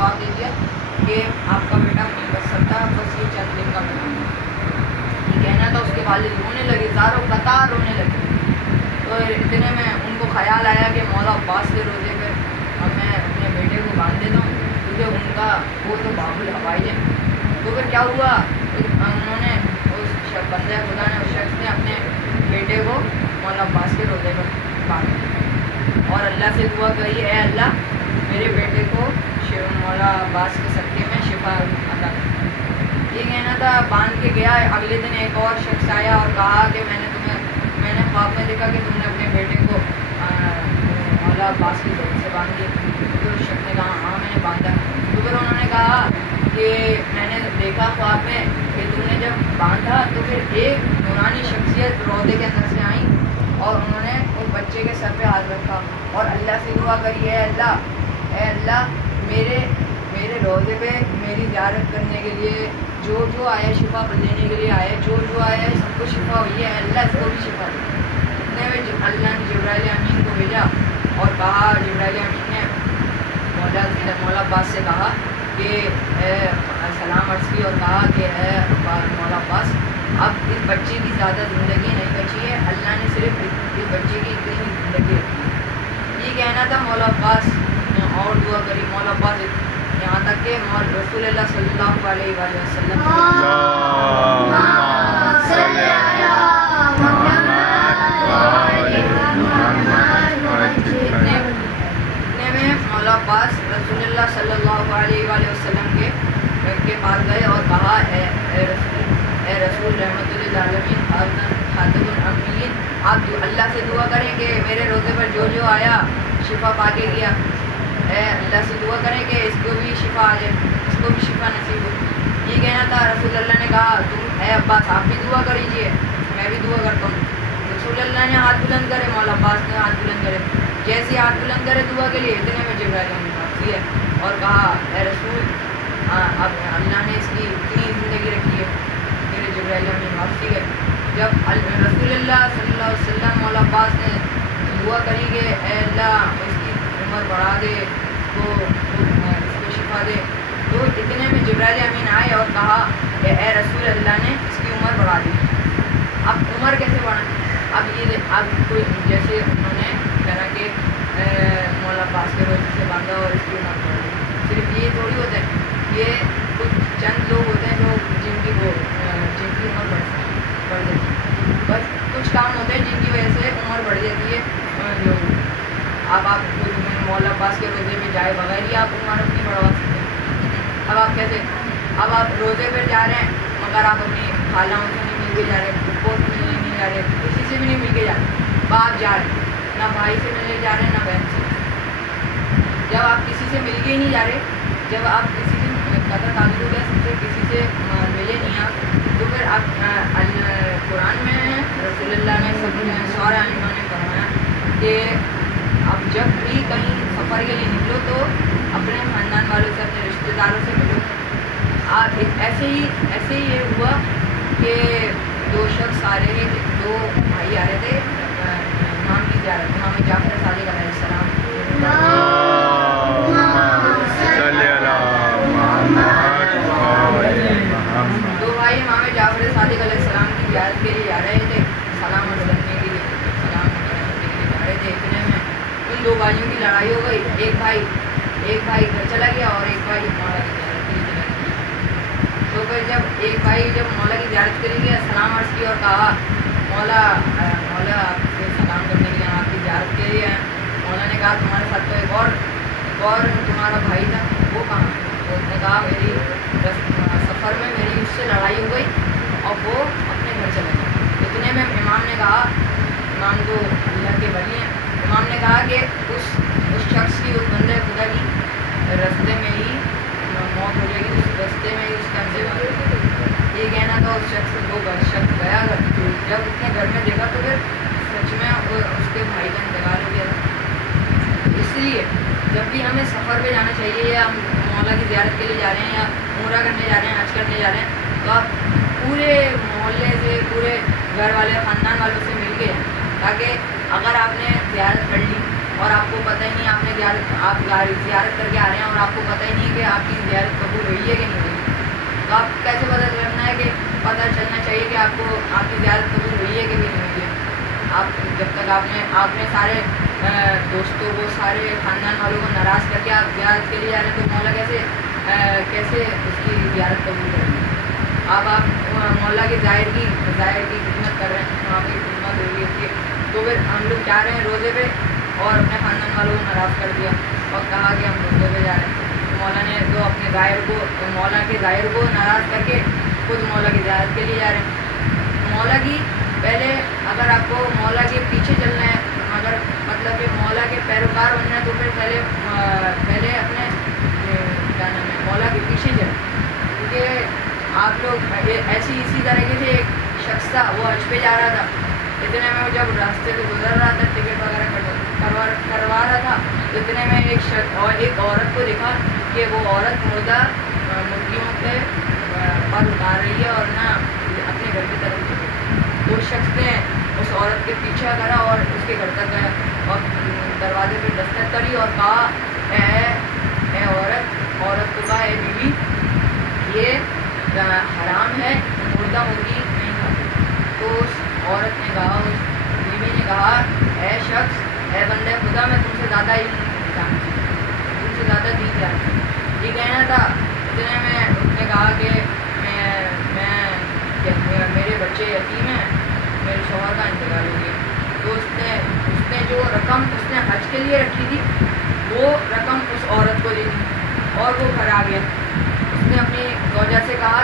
جواب دے دیا کہ آپ کا بیٹا مبصر تھا، بس یہ چند دن کا بیٹا تھا. یہ کہنا تھا. اس کے والد رونے لگے، زاروں قطار رونے لگے. تو اتنے میں ان کو خیال آیا کہ مولا عباس کے روزے پہ اب میں اپنے بیٹے کو باندھ دیتا ہوں، کیونکہ ان کا وہ تو باب الحوائج ہے. تو پھر کیا ہوا، انہوں نے اس بندے خدا نے، اس شخص نے اپنے بیٹے کو مولا عباس کے روزے پر باندھ دیا اور اللہ سے دعا کری، اے اللہ میرے بیٹے کو مولا عباس کے صدقے میں شفا عطا کر. یہ کہنا تھا. باندھ کے گیا. اگلے دن ایک اور شخص آیا اور کہا کہ میں نے خواب میں دیکھا کہ تم نے اپنے بیٹے کو مولا عباس کی ضرورت سے باندھ دیا. تو اس شخص نے کہا ہاں میں نے باندھا. تو پھر انہوں نے کہا کہ میں نے دیکھا خواب میں کہ تم نے جب باندھا تو پھر ایک نورانی شخصیت روضے کے اندر سے آئی اور انہوں نے اس بچے کے سر پہ ہاتھ رکھا اور اللہ سے دعا کری، اے اللہ میرے روضے پہ میری زیارت کرنے کے لیے جو آئے، شفا دینے کے لیے آئے، جو آئے سب کو شفا ہوئی ہے، اللہ اس کو بھی شفا دے. اتنے میں اللہ نے جبرائیل امین کو بھیجا اور کہا، جبرائیل امین نے مولا عباس سے کہا کہ سلام عرض کی اور کہا کہ اے مولا عباس اب اس بچے کی زیادہ زندگی نہیں بچی ہے، اللہ نے صرف اس بچے کی اتنی زندگی رکھی. یہ کہنا تھا. مولا عباس نے اور دعا کری. مولا عباس یہاں تک کہ رسول اللہ صلی اللہ علیہ وآلہ وسلم مولا عباس رسول اللہ صلی اللہ علیہ وآلہ وسلم کے پاس گئے اور کہا، اے رسول رحمت للعالمین خاتم الانبیین، آپ اللہ سے دعا کریں کہ میرے روزے پر جو آیا شفا پا کے گیا، اے اللہ سے دعا کریں کہ اس کو بھی شفا آ جائے، اس کو بھی شفا نصیب ہو. یہ کہنا تھا. رسول اللہ نے کہا تم اے عباس آپ بھی دعا کریجیے، میں بھی دعا کرتا ہوں. رسول اللہ نے ہاتھ بلند کرے، مولا عباس نے ہاتھ بلند کرے. جیسے ہاتھ بلند کرے دعا کے لیے، اتنے میں جبرائیل امین معافی ہے اور کہا، اے رسول اب اللہ نے اس کی اتنی زندگی رکھی ہے. میرے جبرائیل امین معافی ہے. جب رسول اللہ صلی اللہ علیہ وسلم مولا عباس نے دعا کری کہ اے اللہ اس کی عمر بڑھا دے، اس کو شفا دے، تو اتنے میں جبرائیل امین آئے اور کہا کہ اے رسول اللہ نے اس کی عمر بڑھا دی. اب عمر کیسے بڑھا؟ اب کوئی جیسے انہوں نے کہا کہ مولا عباس کے روزے سے باندھا اور اس کی عمر بڑھ گئی. صرف یہ تھوڑی ہوتا ہے، یہ کچھ چند لوگ ہوتے ہیں جو جن کی عمر بڑھ جاتی ہے. بس کچھ کام ہوتے ہیں جن کی وجہ سے عمر بڑھ جاتی ہے لوگوں. اب آپ مولا عباس کے روزے پہ جائے بغیر ہی آپ عمر اپنی بڑھوا سکتے ہیں. اب آپ کیسے؟ اب آپ روزے پہ جا رہے ہیں مگر آپ اپنی خالوں سے نہیں مل کے جا رہے، پھپھو سے نہیں جا رہے، کسی سے بھی نہیں مل کے جا رہے. اب آپ جا رہے ہیں، نہ بھائی سے ملنے جا رہے ہیں نہ بہن سے. جب آپ کسی سے مل کے ہی نہیں جا رہے، جب آپ کسی سے قطع تعلق ہے سے کسی سے ملے نہیں آپ، تو پھر آپ قرآن میں رسول اللہ نے سارے ائمہ نے فرمایا کہ اب جب بھی کہیں سفر کے لیے نکلو تو اپنے خاندان والوں سے، اپنے رشتہ داروں سے ملو. ایسے ہی یہ ہوا کہ دو شخص آ رہے تھے، دو بھائی آ رہے تھے امام کی زیارت، امام جعفر صادق علیہ السلام. دو بھائی امام جعفر صادق علیہ السلام کی زیارت کے لیے جا رہے تھے، سلام کرنے کے لیے جا رہے تھے. اتنے میں ان دو بھائیوں کی لڑائی ہو گئی. ایک بھائی گھر چلا گیا اور ایک بھائی مولا کی زیارت کے لیے چلا گیا. تو پھر جب ایک بھائی مولا کی زیارت کے لیے گیا، سلام عرض کی اور کہا، مولا آپ سے سلام کرنے کے لیے آپ کی زیارت کے لیے ہیں. مولا نے کہا تمہارے ساتھ تو ایک اور تمہارا بھائی تھا، وہ کہاں؟ تو اس نے کہا میری سفر میں میری اس سے لڑائی ہو گئی اور وہ اپنے گھر چلا گیا. اتنے میں امام نے کہا، امام کو اللہ کے ولی ہیں، امام نے کہا کہ اس شخص کی، اس بندے خدا کی رستے میں ہی موت ہو جائے گی، اس رستے میں ہی اس کا انتقال ہو جائے گا. یہ کہنا تھا. اس شخص گیا گھر. جب اس نے گھر میں دیکھا تو پھر سچ میں اس کے بھائی کا انتقال ہو گیا تھا. اس لیے جب بھی ہمیں سفر پہ جانا چاہیے، یا ہم مولا کی زیارت کے لیے جا رہے ہیں، یا عمرہ کرنے جا رہے ہیں، حج کرنے جا رہے ہیں، تو آپ پورے محلے سے، پورے گھر والے خاندان والوں سے مل کے جائیں، تاکہ اگر آپ نے زیارت کر لی اور آپ کو پتہ ہی نہیں آپ زیارت کر کے آ رہے ہیں اور آپ کو پتہ ہی نہیں کہ آپ کی زیارت قبول ہوئی ہے کہ نہیں ہوئی، تو آپ کیسے پتہ کرنا ہے کہ پتہ چلنا چاہیے کہ آپ کو آپ کی زیارت قبول ہوئی ہے کہ نہیں ہوئی ہے؟ آپ جب تک آپ نے سارے دوستوں کو، سارے خاندان والوں کو ناراض کر کے آپ زیارت کے لیے جا رہے ہیں، تو مولا کیسے اس کی زیارت قبول کریں گے؟ اب آپ مولا کے ظاہر کی خدمت کر رہے ہیں، وہاں پہ خدمت ہو رہی ہے، تو پھر ہم لوگ جا رہے ہیں روزے پہ اور اپنے خاندان والوں کو ناراض کر دیا اور کہا کہ ہم روزے پہ جا رہے ہیں، تو مولا نے تو اپنے مولا کے ظاہر کو ناراض کر کے خود مولا کی زیارت کے لیے جا رہے ہیں۔ مولا کی پہلے اگر آپ کو مولا کے پیچھے چلنا ہے، اگر مطلب کہ مولا کے پیروکار بننا ہے، تو پھر پہلے اپنے کیا نام ہے مولا کے پیچھے چلیں، کیونکہ آپ لوگ اسی طریقے سے ایک شخص تھا، وہ حج پہ جا رہا تھا، اتنے میں جب راستے سے گزر رہا تھا، ٹکٹ وغیرہ کروا رہا تھا، اتنے میں ایک عورت کو دیکھا کہ وہ عورت مردہ مرغیوں پہ پر اتار رہی ہے اور نہ اپنے گھر کی طرف چلی۔ تو اس شخص نے اس عورت کے پیچھے کرا اور اس کے گھر تک گیا اور دروازے پہ دستک کری اور کہا اے عورت کو کہا اے بیوی، یہ حرام ہے، مردہ مرغی نہیں کھاتی۔ تو اس عورت نے کہا، اس بیوی نے کہا، اے شخص، اے بندے خدا، میں تم سے زیادہ علم جانتی ہوں، تم سے زیادہ دین جانتی ہوں، یہ کہنا تھا۔ اتنے میں اس نے کہا کہ میرے بچے یتیم ہیں، میرے شوہر کا انتقال ہو گیا، تو اس نے جو رقم اس نے حج کے لیے رکھی تھی، وہ رقم اس عورت کو دی تھی اور وہ گھر آ گیا۔ اس نے اپنی زوجہ سے کہا